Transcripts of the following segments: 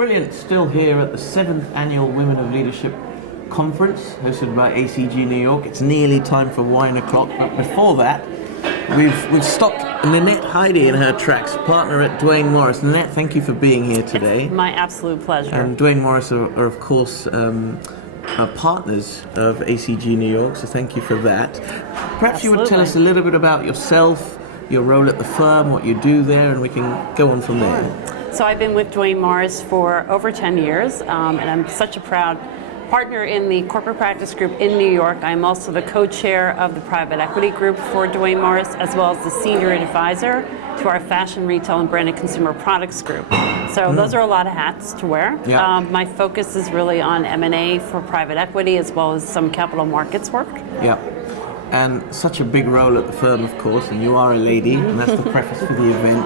Brilliant. Still here at the 7th Annual Women of Leadership Conference, hosted by ACG New York. It's nearly time for wine o'clock, but before that, we've stopped Nanette Heide in her tracks, partner at Duane Morris. Nanette, thank you for being here today. It's my absolute pleasure. And Duane Morris are of course, partners of ACG New York, so thank you for that. Perhaps you would tell us a little bit about yourself, your role at the firm, what you do there, and we can go on from there. So I've been with Duane Morris for over 10 years, and I'm such a proud partner in the corporate practice group in New York. I'm also the co-chair of the private equity group for Duane Morris, as well as the senior advisor to our fashion, retail, and branded consumer products group. So those are a lot of hats to wear. Yeah. My focus is really on M&A for private equity, as well as some capital markets work. Yeah. And such a big role at the firm, of course, and you are a lady, and that's the preface for the event.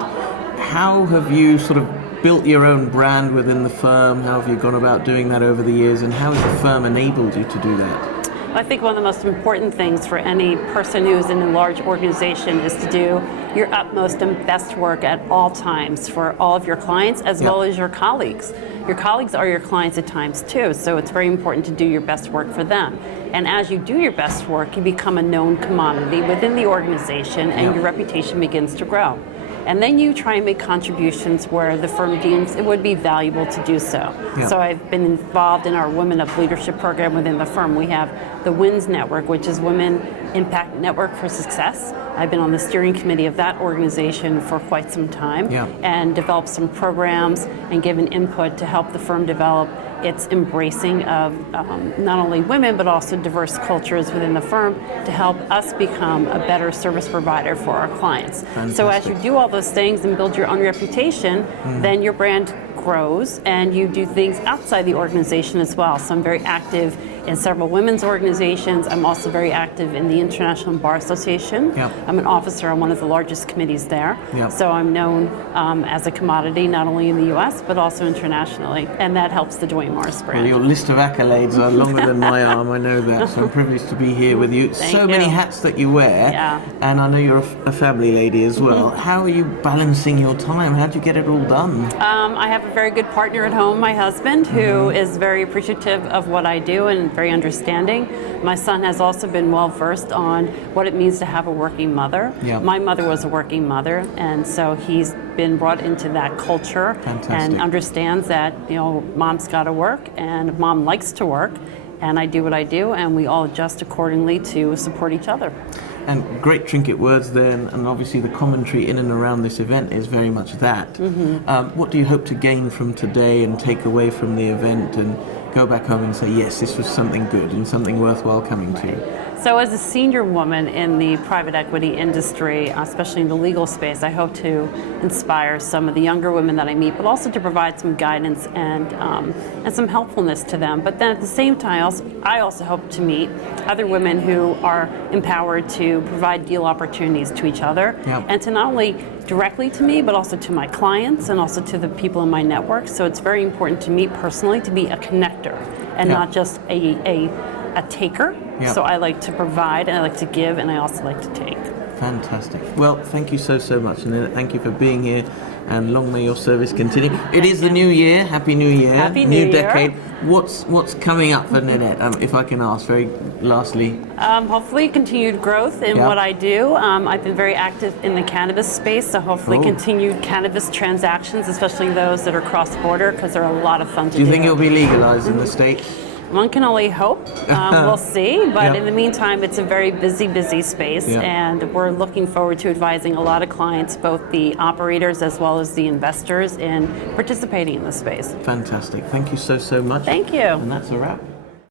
How have you sort of built your own brand within the firm? How have you gone about doing that over the years, and how has the firm enabled you to do that? I think one of the most important things for any person who's in a large organization is to do your utmost and best work at all times for all of your clients as well as your colleagues. Your colleagues are your clients at times too, so it's very important to do your best work for them. And as you do your best work, you become a known commodity within the organization, and your reputation begins to grow. And then you try and make contributions where the firm deems it would be valuable to do so. Yeah. So I've been involved in our Women of Leadership program within the firm. We have the WINS Network, which is Women Impact Network for Success. I've been on the steering committee of that organization for quite some time, and developed some programs and given input to help the firm develop its embracing of not only women but also diverse cultures within the firm to help us become a better service provider for our clients. Fantastic. So as you do all those things and build your own reputation, then your brand grows and you do things outside the organization as well. So I'm very active in several women's organizations. I'm also very active in the International Bar Association. I'm an officer on one of the largest committees there. So I'm known as a commodity not only in the US but also internationally, and that helps the Duane Morris brand. Well, your list of accolades are longer than my arm, I know that, so I'm privileged to be here with you. Thank so you. many hats that you wear, and I know you're a family lady as well. How are you balancing your time? How do you get it all done? I have a very good partner at home, my husband, who is very appreciative of what I do and very understanding. My son has also been well versed on what it means to have a working mother. My mother was a working mother, and so he's been brought into that culture and understands that, you know, mom's got to work and mom likes to work, and I do what I do, and we all adjust accordingly to support each other. And great trinket words there, and obviously the commentary in and around this event is very much that. What do you hope to gain from today and take away from the event and go back home and say, yes, this was something good and something worthwhile coming to? So as a senior woman in the private equity industry, especially in the legal space, I hope to inspire some of the younger women that I meet, but also to provide some guidance and some helpfulness to them. But then at the same time, I also hope to meet other women who are empowered to provide deal opportunities to each other, and to not only directly to me, but also to my clients and also to the people in my network. So it's very important to me personally to be a connector and not just a taker. So I like to provide, and I like to give, and I also like to take. Fantastic. Well, thank you so much, and thank you for being here, and long may your service continue. It is the new year. Happy New Year. Happy New Year. Decade. What's coming up for Nanette, if I can ask very lastly? Hopefully continued growth in what I do. I've been very active in the cannabis space, so hopefully continued cannabis transactions, especially those that are cross-border, because they're a lot of fun to do. Do you think it'll be legalized in the States? One can only hope. We'll see, but in the meantime, it's a very busy space, and we're looking forward to advising a lot of clients, both the operators as well as the investors, in participating in the space. Fantastic. Thank you so much. Thank you. And that's a wrap.